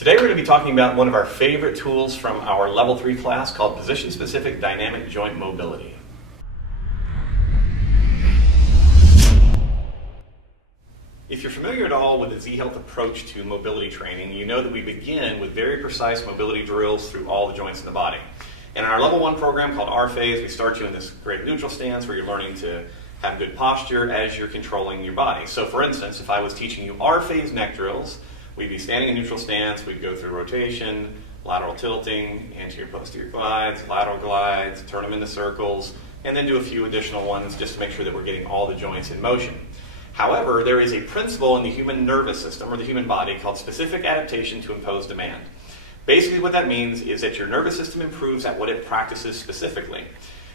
Today we're going to be talking about one of our favorite tools from our Level 3 class called Position-Specific Dynamic Joint Mobility. If you're familiar at all with the Z-Health approach to mobility training, you know that we begin with very precise mobility drills through all the joints in the body. And in our Level 1 program called R-Phase, we start you in this great neutral stance where you're learning to have good posture as you're controlling your body. So for instance, if I was teaching you R-Phase neck drills, we'd be standing in neutral stance, we'd go through rotation, lateral tilting, anterior posterior glides, lateral glides, turn them into circles, and then do a few additional ones just to make sure that we're getting all the joints in motion. However, there is a principle in the human nervous system or the human body called specific adaptation to imposed demand. Basically what that means is that your nervous system improves at what it practices specifically.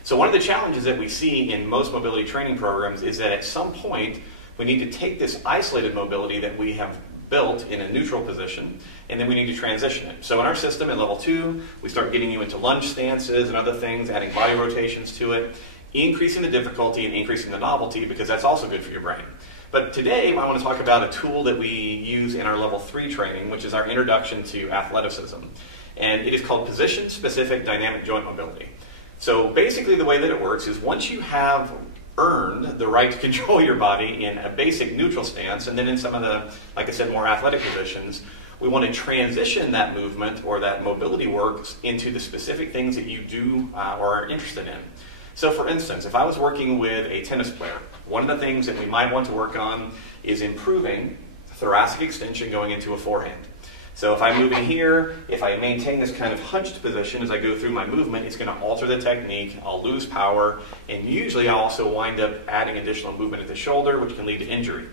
So one of the challenges that we see in most mobility training programs is that at some point we need to take this isolated mobility that we have built in a neutral position, and then we need to transition it. So in our system in Level 2, we start getting you into lunge stances and other things, adding body rotations to it, increasing the difficulty and increasing the novelty because that's also good for your brain. But today I want to talk about a tool that we use in our Level 3 training, which is our introduction to athleticism. And it is called Position-Specific Dynamic Joint Mobility. So basically the way that it works is once you have earned the right to control your body in a basic neutral stance, and then in some of the, like I said, more athletic positions, we want to transition that movement or that mobility work into the specific things that you do or are interested in. So for instance, if I was working with a tennis player, one of the things that we might want to work on is improving thoracic extension going into a forehand. So if I'm moving here, if I maintain this kind of hunched position as I go through my movement, it's going to alter the technique, I'll lose power, and usually I'll also wind up adding additional movement at the shoulder, which can lead to injury.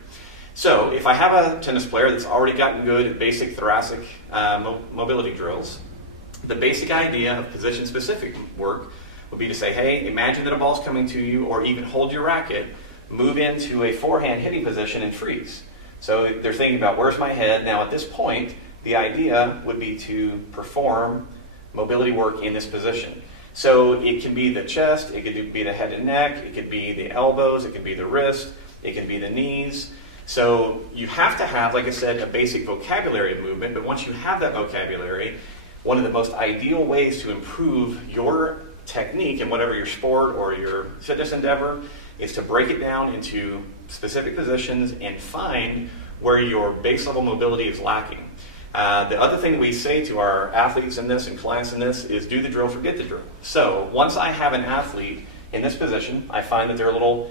So if I have a tennis player that's already gotten good at basic thoracic mobility drills, the basic idea of position-specific work would be to say, hey, imagine that a ball's coming to you, or even hold your racket, move into a forehand hitting position and freeze. So they're thinking about, where's my head? Now at this point, the idea would be to perform mobility work in this position. So it can be the chest, it could be the head and neck, it could be the elbows, it could be the wrist, it can be the knees. So you have to have, like I said, a basic vocabulary of movement, but once you have that vocabulary, one of the most ideal ways to improve your technique in whatever your sport or your fitness endeavor is to break it down into specific positions and find where your base level mobility is lacking. The other thing we say to our athletes in this and clients in this is do the drill, forget the drill. So once I have an athlete in this position, I find that they're a little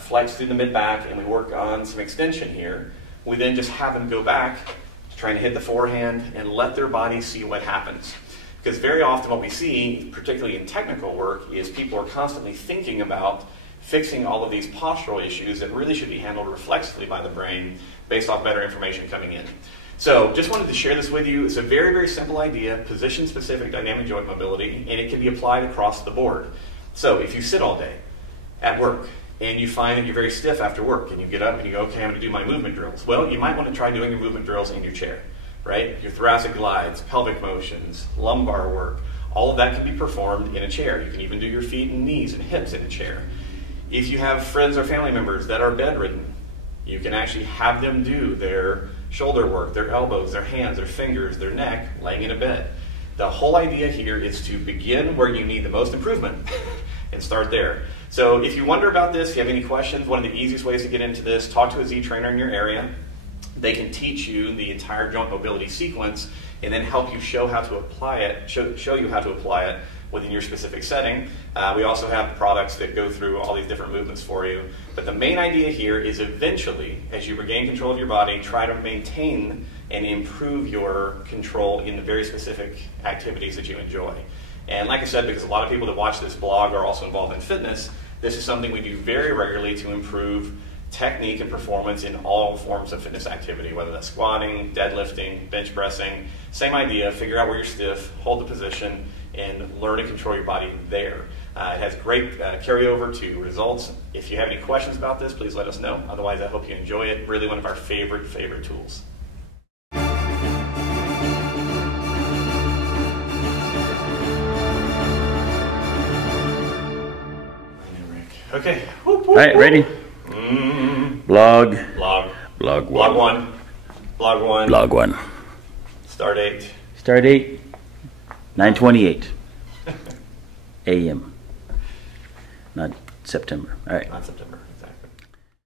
flexed through the mid-back and we work on some extension here. We then just have them go back to trying to hit the forehand and let their body see what happens. Because very often what we see, particularly in technical work, is people are constantly thinking about fixing all of these postural issues that really should be handled reflexively by the brain based off better information coming in. So just wanted to share this with you. It's a very, very simple idea, position-specific dynamic joint mobility, and it can be applied across the board. So if you sit all day at work and you find that you're very stiff after work and you get up and you go, okay, I'm going to do my movement drills. Well, you might want to try doing your movement drills in your chair, right? Your thoracic glides, pelvic motions, lumbar work, all of that can be performed in a chair. You can even do your feet and knees and hips in a chair. If you have friends or family members that are bedridden, you can actually have them do their shoulder work, their elbows, their hands, their fingers, their neck, laying in a bed. The whole idea here is to begin where you need the most improvement and start there. So if you wonder about this, if you have any questions, one of the easiest ways to get into this, talk to a Z trainer in your area. They can teach you the entire joint mobility sequence and then help you show how to apply it, show you how to apply it within your specific setting. We also have products that go through all these different movements for you. But the main idea here is eventually, as you regain control of your body, try to maintain and improve your control in the very specific activities that you enjoy. And like I said, because a lot of people that watch this blog are also involved in fitness, this is something we do very regularly to improve technique and performance in all forms of fitness activity, whether that's squatting, deadlifting, bench pressing. Same idea, figure out where you're stiff, hold the position, and learn to control your body there. It has great carryover to results. If you have any questions about this, please let us know. Otherwise, I hope you enjoy it. Really one of our favorite tools. Okay. All right, ready? Blog. Blog. Blog one. Blog one. Blog one. Start date. Start date 9:28 a.m. Not September. All right. Not September.